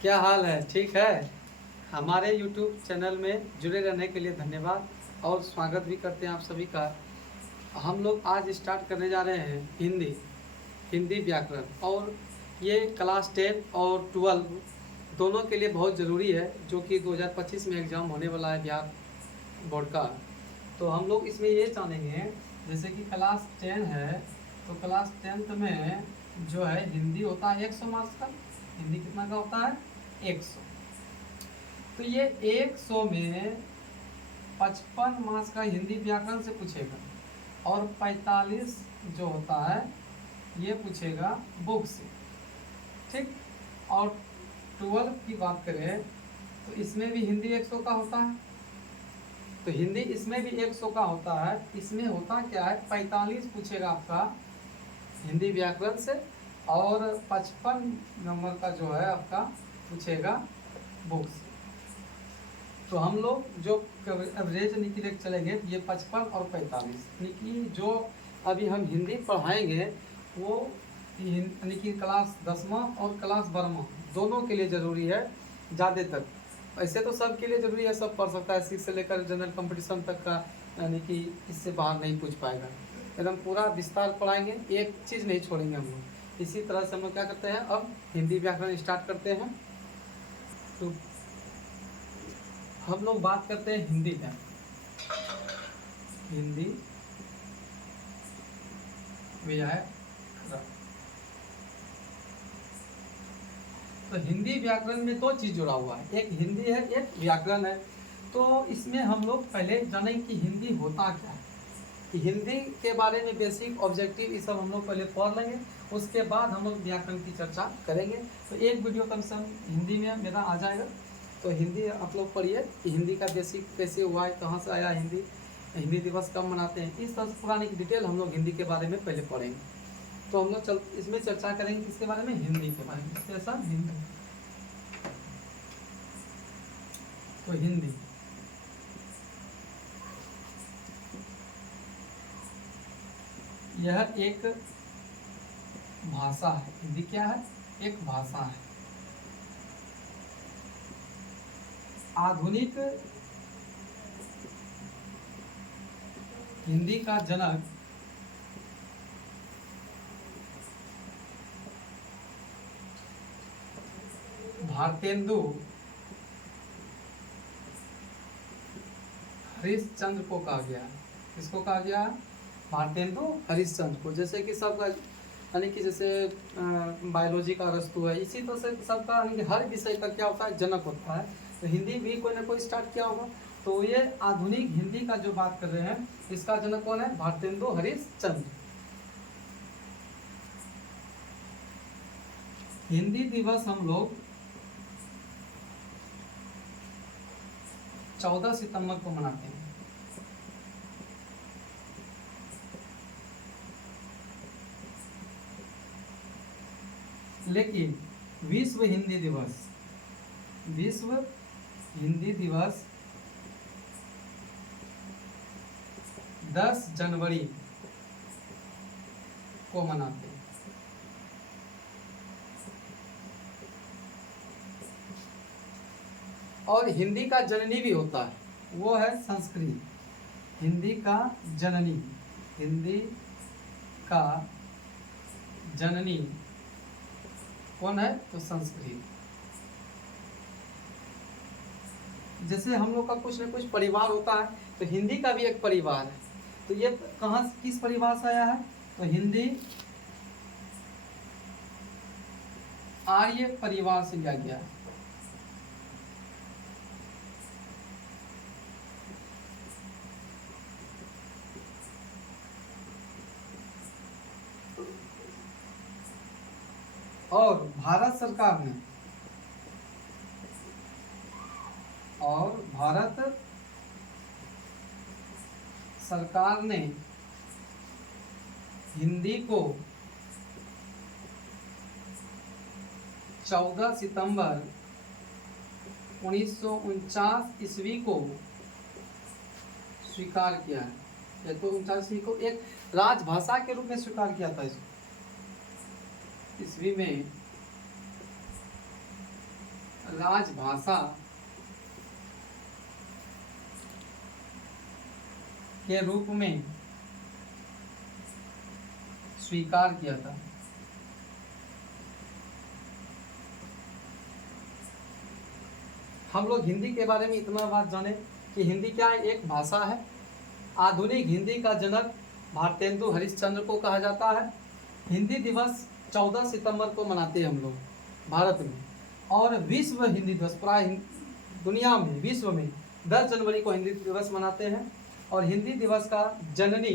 क्या हाल है? ठीक है। हमारे YouTube चैनल में जुड़े रहने के लिए धन्यवाद और स्वागत भी करते हैं आप सभी का। हम लोग आज स्टार्ट करने जा रहे हैं हिंदी व्याकरण, और ये क्लास 10 और 12 दोनों के लिए बहुत ज़रूरी है, जो कि 2025 में एग्ज़ाम होने वाला है बिहार बोर्ड का। तो हम लोग इसमें ये जानेंगे, जैसे कि क्लास 10 है तो क्लास 10th में जो है हिंदी होता है 100 मार्क्स का। हिंदी कितना का होता है? 100। तो ये 100 में 55 मार्क्स का हिंदी व्याकरण से पूछेगा और 45 जो होता है ये पूछेगा बुक से। ठीक। और 12 की बात करें तो इसमें भी हिंदी 100 का होता है। तो हिंदी इसमें भी 100 का होता है। इसमें होता क्या है, 45 पूछेगा आपका हिंदी व्याकरण से, और 55 नंबर का जो है आपका पूछेगा बुक से। तो हम लोग जो एवरेज निकले चलेंगे ये 55 और 45, यानी कि जो अभी हम हिंदी पढ़ाएंगे वो यानी कि क्लास 10वां और क्लास 12वां दोनों के लिए ज़रूरी है ज़्यादातर। ऐसे तो सब के लिए ज़रूरी है, सब पढ़ सकता है, 6 से लेकर जनरल कंपटीशन तक का, यानी कि इससे बाहर नहीं पूछ पाएगा। एकदम पूरा विस्तार पढ़ाएंगे, एक चीज़ नहीं छोड़ेंगे हम लोग। इसी तरह से हम लोग क्या करते हैं, अब हिंदी व्याकरण स्टार्ट करते हैं। तो हम लोग बात करते हैं हिंदी का। हिंदी व्याकरण, तो हिंदी व्याकरण में दो चीज़ जुड़ा हुआ है, एक हिंदी है, एक व्याकरण है। तो इसमें हम लोग पहले जानें कि हिंदी होता क्या है, कि हिंदी के बारे में बेसिक ऑब्जेक्टिव ये सब हम लोग पहले पढ़ लेंगे, उसके बाद हम लोग व्याकरण की चर्चा करेंगे। तो एक वीडियो कम से कम हिंदी में मेरा आ जाएगा। तो हिंदी आप लोग पढ़िए कि हिंदी का बेसिक कैसे हुआ है, कहाँ से आया हिंदी, हिंदी दिवस कब मनाते हैं, इस तरह पुरानी की डिटेल हम लोग हिंदी के बारे में पहले पढ़ेंगे। तो हम लोग इसमें चर्चा करेंगे किसके बारे में, हिंदी के बारे में। कैसा हिंदी, तो हिंदी यह एक भाषा है। हिंदी क्या है? एक भाषा है। आधुनिक हिंदी का जनक भारतेंदु हरिश्चंद्र को कहा गया। किसको कहा गया? भारतेंदु हरिश्चंद्र को। जैसे कि सबका यानी कि जैसे बायोलॉजी का अरस्तु है, इसी तरह से सबका यानी कि हर विषय का क्या होता है, जनक होता है। तो हिंदी भी कोई ना कोई स्टार्ट किया होगा। तो ये आधुनिक हिंदी का जो बात कर रहे हैं, इसका जनक कौन है? भारतेंदु हरिश्चंद्र। हिंदी दिवस हम लोग 14 सितंबर को मनाते हैं। लेकिन विश्व हिंदी दिवस 10 जनवरी को मनाते हैं। और हिंदी का जननी भी होता है, वो है संस्कृत। हिंदी का जननी, हिंदी का जननी कौन है? तो संस्कृत। जैसे हम लोग का कुछ न कुछ परिवार होता है, तो हिंदी का भी एक परिवार है। तो ये कहाँ, किस परिवार से आया है? तो हिंदी आर्य परिवार से लिया गया है। और भारत सरकार ने हिंदी को 14 सितंबर 1949 ईस्वी को स्वीकार किया है। 1949 ईस्वी को एक राजभाषा के रूप में स्वीकार किया था इसको। ईस्वी में राजभाषा के रूप में स्वीकार किया था। हम लोग हिंदी के बारे में इतना बात जाने कि हिंदी क्या है, एक भाषा है। आधुनिक हिंदी का जनक भारतेंदु हरिश्चंद्र को कहा जाता है। हिंदी दिवस 14 सितंबर को मनाते हैं हम लोग भारत में, और विश्व हिंदी दिवस प्राय दुनिया में, विश्व में 10 जनवरी को हिंदी दिवस मनाते हैं। और हिंदी दिवस का जननी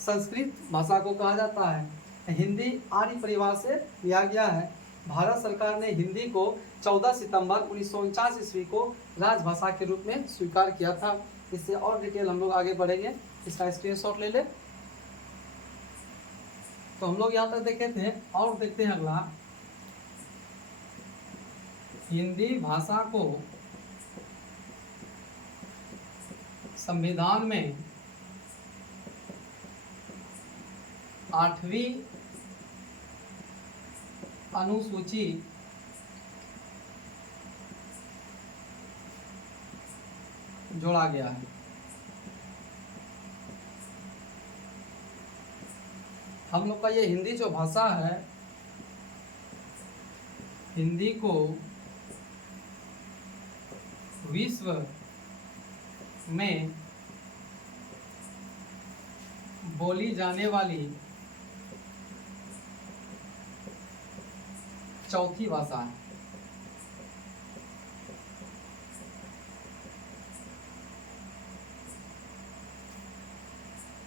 संस्कृत भाषा को कहा जाता है। हिंदी आर्य परिवार से लिया गया है। भारत सरकार ने हिंदी को 14 सितंबर 1949 ईस्वी को राजभाषा के रूप में स्वीकार किया था। इससे और डिटेल हम लोग आगे बढ़ेंगे, इसका स्क्रीनशॉट ले ले। तो हम लोग यहाँ तक देखे थे, और देखते हैं अगला। हिंदी भाषा को संविधान में 8वीं अनुसूची जोड़ा गया है। हम लोग का ये हिंदी जो भाषा है, हिंदी को विश्व में बोली जाने वाली चौथी भाषा है।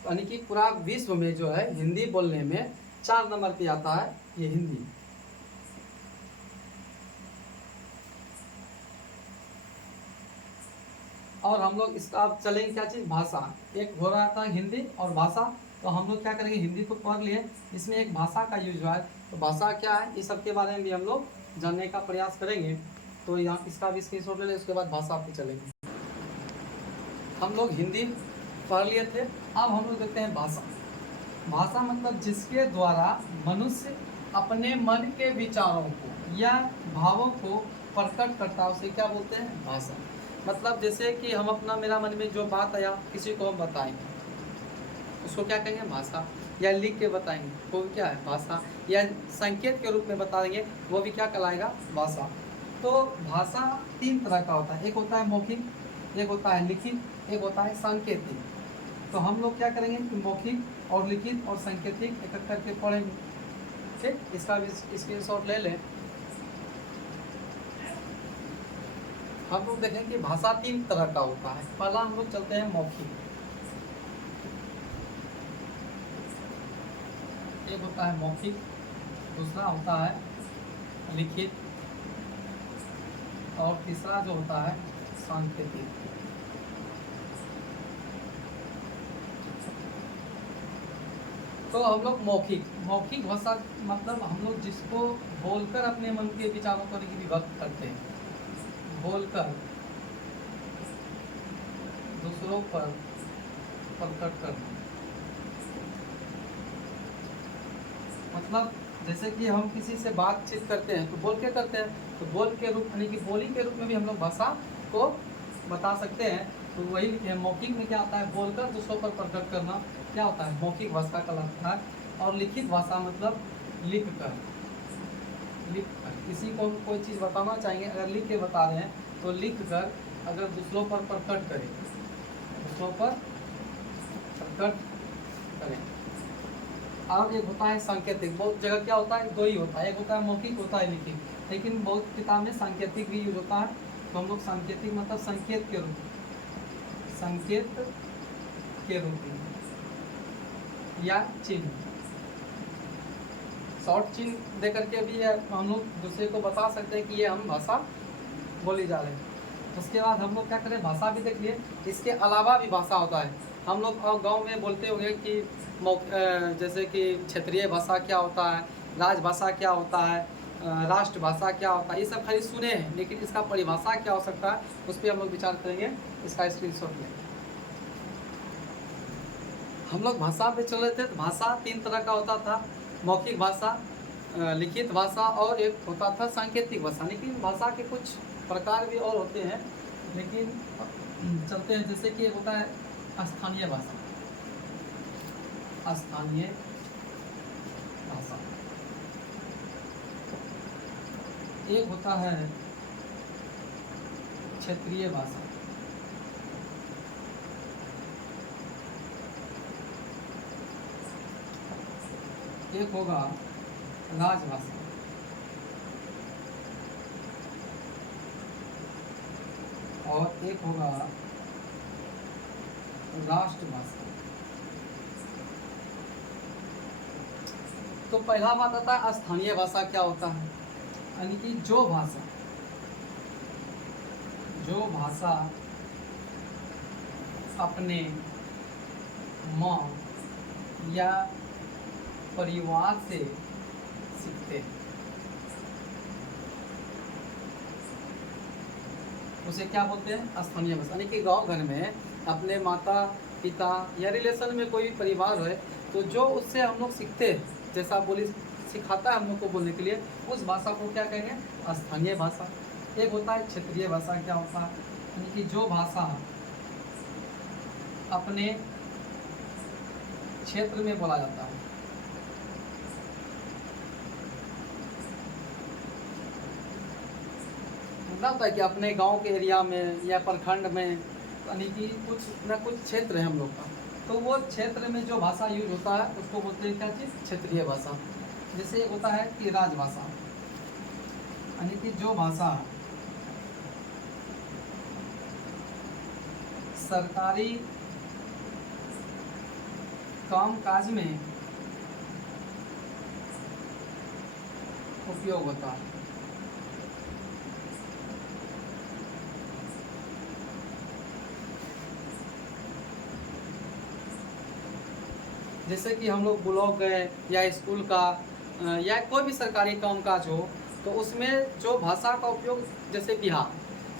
यानी कि पूरा विश्व में जो है हिंदी बोलने में 4 नंबर पे आता है ये हिंदी। और हम लोग इसका अब चलेंगे क्या चीज़, भाषा। एक हो रहा था हिंदी और भाषा, तो हम लोग क्या करेंगे, हिंदी तो पढ़ लिए, इसमें एक भाषा का यूज हुआ है। तो भाषा क्या है, इस सब के बारे में भी हम लोग जानने का प्रयास करेंगे। तो यहाँ इसका भी स्क्रीनशॉट ले लें, उसके बाद भाषा पे चलेंगे। हम लोग हिंदी पढ़ लिए थे, अब हम लोग देखते हैं भाषा। भाषा मतलब जिसके द्वारा मनुष्य अपने मन के विचारों को या भावों को प्रकट करता है, उसे क्या बोलते हैं, भाषा। मतलब जैसे कि हम अपना, मेरा मन में जो बात आया किसी को हम बताएंगे, उसको क्या कहेंगे, भाषा। या लिख के बताएंगे, वो भी क्या है, भाषा। या संकेत के रूप में बता देंगे, वो भी क्या कहलाएगा, भाषा। तो भाषा 3 तरह का होता है, एक होता है मौखिक, एक होता है लिखित, एक होता है सांकेतिक। तो हम लोग क्या करेंगे कि मौखिक और लिखित और सांकेतिक एक एक करके पढ़ेंगे। ठीक, इसका भी स्क्रीनशॉट ले लें। हम लोग देखें कि भाषा 3 तरह का होता है। पहला हम लोग चलते हैं मौखिक। एक होता है मौखिक, दूसरा होता है लिखित, और तीसरा जो होता है सांकेतिक। तो हम लोग मौखिक भाषा मतलब हम लोग जिसको बोलकर अपने मन के विचारों को व्यक्त करते हैं, बोलकर दूसरों पर प्रकट करना। मतलब जैसे कि हम किसी से बातचीत करते हैं तो बोल के करते हैं, तो बोल के रूप यानी कि बोली के रूप में भी हम लोग भाषा को बता सकते हैं। तो वही लिखे हैं। मौखिक में क्या आता है, बोलकर दूसरों पर प्रकट करना, क्या होता है, मौखिक भाषा का लगता है। और लिखित भाषा मतलब लिख कर किसी को कोई चीज़ बताना चाहेंगे, अगर लिख के बता रहे हैं तो लिख कर अगर दूसरों पर प्रकट करें, दूसरों पर प्रकट करें। और एक होता है सांकेतिक। बहुत जगह क्या होता है, 2 ही होता है, एक होता है मौखिक, होता है लिखित, लेकिन बहुत किताब में सांकेतिक भी यूज होता है। तो हम लोग सांकेतिक मतलब संकेत के रूप में या चिन्ह, शॉर्ट चिन्ह दे करके भी हम लोग दूसरे को बता सकते हैं कि ये हम भाषा बोली जा रहे हैं। उसके बाद हम लोग क्या करें, भाषा भी देख लिए, इसके अलावा भी भाषा होता है। हम लोग गांव में बोलते होंगे कि जैसे कि क्षेत्रीय भाषा क्या होता है, राजभाषा क्या होता है, राष्ट्रभाषा क्या होता है, ये सब खाली सुने हैं, लेकिन इसका परिभाषा क्या हो सकता है उस पर हम लोग विचार करेंगे। इसका स्क्रीनशॉट लें। हम लोग भाषा पे चल रहे थे। तो भाषा 3 तरह का होता था, मौखिक भाषा, लिखित भाषा और एक होता था सांकेतिक भाषा। लेकिन भाषा के कुछ प्रकार भी और होते हैं, लेकिन चलते हैं। जैसे कि एक होता है स्थानीय भाषा, स्थानीय भाषा, एक होता है क्षेत्रीय भाषा, एक होगा राजभाषा, और एक होगा राष्ट्रभाषा। तो पहला बात आता है स्थानीय भाषा क्या होता है, यानी कि जो भाषा अपने माँ या परिवार से सीखते हैं, उसे क्या बोलते हैं, स्थानीय भाषा। यानी कि गांव घर में अपने माता पिता या रिलेशन में कोई भी परिवार है, तो जो उससे हम लोग सीखते हैं, जैसा बोली सिखाता है हम लोग को बोलने के लिए, उस भाषा को क्या कहेंगे, स्थानीय भाषा। एक होता है क्षेत्रीय भाषा, क्या होता है, यानी कि जो भाषा अपने क्षेत्र में बोला जाता है, होता है कि अपने गांव के एरिया में या प्रखंड में, यानी कि कुछ न कुछ क्षेत्र है हम लोग का, तो वो क्षेत्र में जो भाषा यूज होता है उसको बोलते हैं क्या चीज़, क्षेत्रीय भाषा। जैसे एक होता है कि राजभाषा, यानी कि जो भाषा सरकारी कामकाज में उपयोग होता है। जैसे कि हम लोग ब्लॉक गए या स्कूल का या कोई भी सरकारी कामकाज हो, तो उसमें जो भाषा का उपयोग, जैसे बिहार,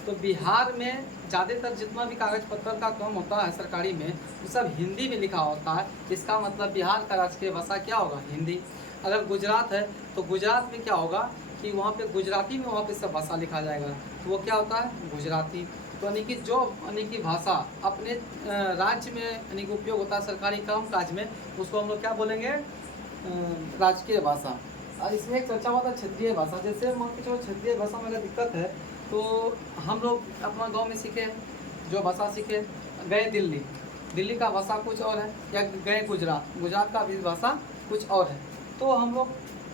तो बिहार में ज़्यादातर जितना भी कागज पत्र का काम होता है सरकारी में, वो सब हिंदी में लिखा होता है। इसका मतलब बिहार का राजकीय भाषा क्या होगा, हिंदी। अगर गुजरात है तो गुजरात में क्या होगा कि वहाँ पे गुजराती में वहाँ पे सब भाषा लिखा जाएगा, तो वो क्या होता है, गुजराती। तो यानी कि जो यानी कि भाषा अपने राज्य में यानी कि उपयोग होता है सरकारी कामकाज में, उसको हम लोग क्या बोलेंगे, राजकीय भाषा। और इसमें एक चर्चा हुआ था क्षेत्रीय भाषा। जैसे मान के चलो क्षेत्रीय भाषा में अगर दिक्कत है, तो हम लोग अपना गांव में सीखे, जो भाषा सीखे, गए दिल्ली, दिल्ली का भाषा कुछ और है, या गए गुजरात, गुजरात का भी भाषा कुछ और है। तो हम लोग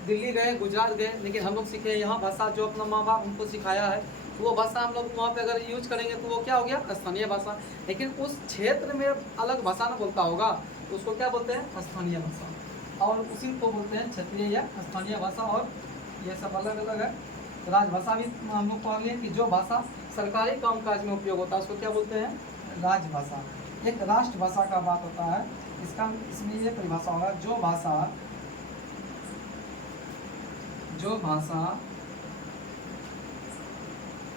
दिल्ली गए, गुजरात गए, लेकिन हम लोग सीखे यहाँ भाषा जो अपना माँ बाप हमको सिखाया है, तो वो भाषा हम लोग वहाँ पे अगर यूज करेंगे तो वो क्या हो गया, स्थानीय भाषा। लेकिन उस क्षेत्र में अलग भाषा ना बोलता होगा, तो उसको क्या बोलते हैं, स्थानीय भाषा। और उसी को बोलते हैं क्षेत्रीय या स्थानीय भाषा। और ये सब अलग अलग है। राजभाषा भी हम लोग पढ़ लिए कि जो भाषा सरकारी कामकाज में उपयोग होता है उसको क्या बोलते हैं, राजभाषा। एक राष्ट्रभाषा का बात होता है, इसमें ये परिभाषा होगा, जो भाषा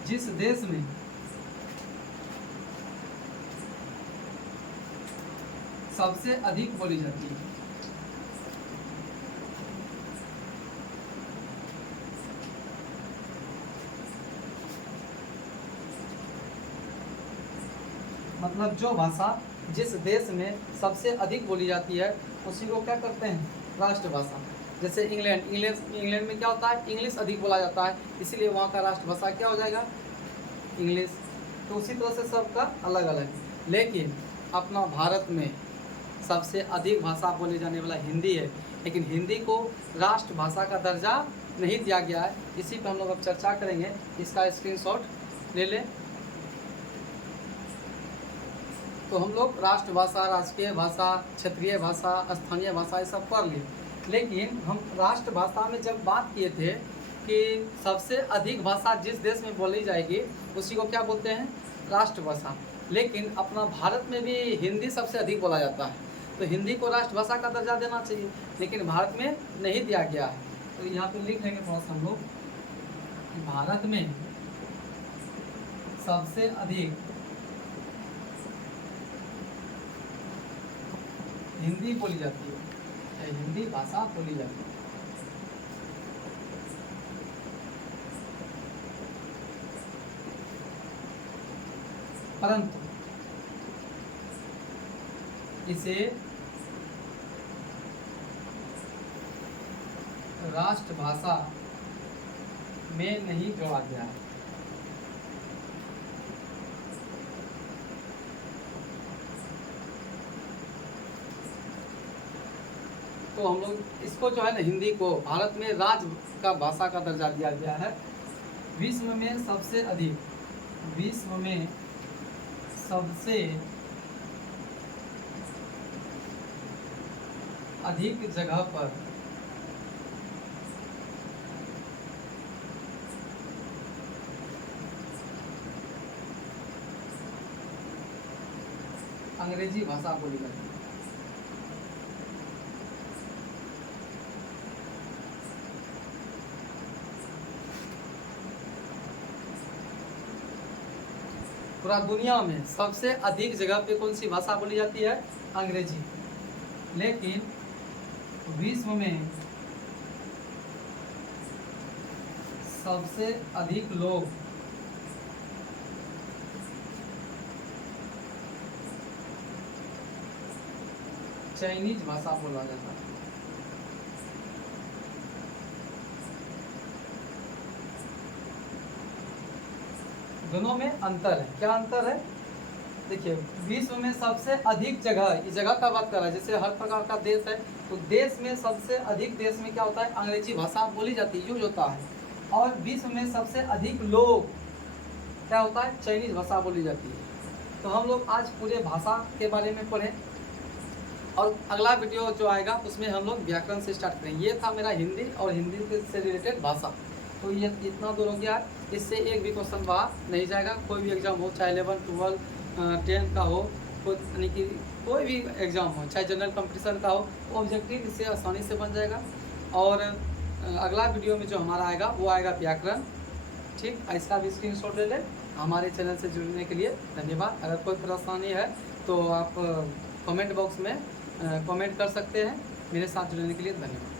जिस देश में सबसे अधिक बोली जाती है, मतलब जो भाषा जिस देश में सबसे अधिक बोली जाती है उसी को क्या करते हैं, राष्ट्रभाषा। जैसे इंग्लैंड में क्या होता है, इंग्लिश अधिक बोला जाता है, इसीलिए वहाँ का राष्ट्रभाषा क्या हो जाएगा, इंग्लिश। तो उसी तरह से सबका अलग अलग है। लेकिन अपना भारत में सबसे अधिक भाषा बोले जाने वाला हिंदी है, लेकिन हिंदी को राष्ट्रभाषा का दर्जा नहीं दिया गया है। इसी पर हम लोग अब चर्चा करेंगे, इसका स्क्रीनशॉट ले लें। तो हम लोग राष्ट्रभाषा, राजकीय भाषा, क्षेत्रीय भाषा, स्थानीय भाषा ये सब पढ़ लिए। लेकिन हम राष्ट्रभाषा में जब बात किए थे कि सबसे अधिक भाषा जिस देश में बोली जाएगी उसी को क्या बोलते हैं, राष्ट्रभाषा। लेकिन अपना भारत में भी हिंदी सबसे अधिक बोला जाता है, तो हिंदी को राष्ट्रभाषा का दर्जा देना चाहिए, लेकिन भारत में नहीं दिया गया है। तो यहाँ पे लिख लेंगे थोड़ा सा हम लोग, भारत में सबसे अधिक हिंदी बोली जाती है, हिंदी भाषा बोली जाती है। परंतु इसे राष्ट्रभाषा में नहीं जोड़ा गया है। तो हम लोग इसको जो है ना, हिंदी को भारत में राज्य का भाषा का दर्जा दिया गया है। विश्व में सबसे अधिक जगह पर अंग्रेजी भाषा बोली जाती है। पूरा दुनिया में सबसे अधिक जगह पे कौन सी भाषा बोली जाती है? अंग्रेजी। लेकिन विश्व में सबसे अधिक लोग चाइनीज भाषा बोला जाता है। दोनों में अंतर है। क्या अंतर है? देखिए, विश्व में सबसे अधिक जगह, इस जगह का बात कर रहा है, जैसे हर प्रकार का देश है, तो देश में सबसे अधिक, देश में क्या होता है? अंग्रेजी भाषा बोली जाती है, यूज होता है। और विश्व में सबसे अधिक लोग क्या होता है? चाइनीज भाषा बोली जाती है। तो हम लोग आज पूरे भाषा के बारे में पढ़ें, और अगला वीडियो जो आएगा उसमें हम लोग व्याकरण से स्टार्ट करेंगे। ये था मेरा हिंदी और हिंदी से रिलेटेड भाषा। तो ये इतना दूर हो गया, इससे एक भी क्वेश्चन बाहर नहीं जाएगा। कोई भी एग्जाम हो, चाहे 11, 12, 10 का हो, यानी कि कोई भी एग्ज़ाम हो, चाहे जनरल कंपटीशन का हो, ऑब्जेक्टिव इससे आसानी से बन जाएगा। और अगला वीडियो में जो हमारा आएगा वो आएगा व्याकरण। ठीक, इसका भी स्क्रीनशॉट ले लें। हमारे चैनल से जुड़ने के लिए धन्यवाद। अगर कोई परेशानी है तो आप कमेंट बॉक्स में कमेंट कर सकते हैं। मेरे साथ जुड़ने के लिए धन्यवाद।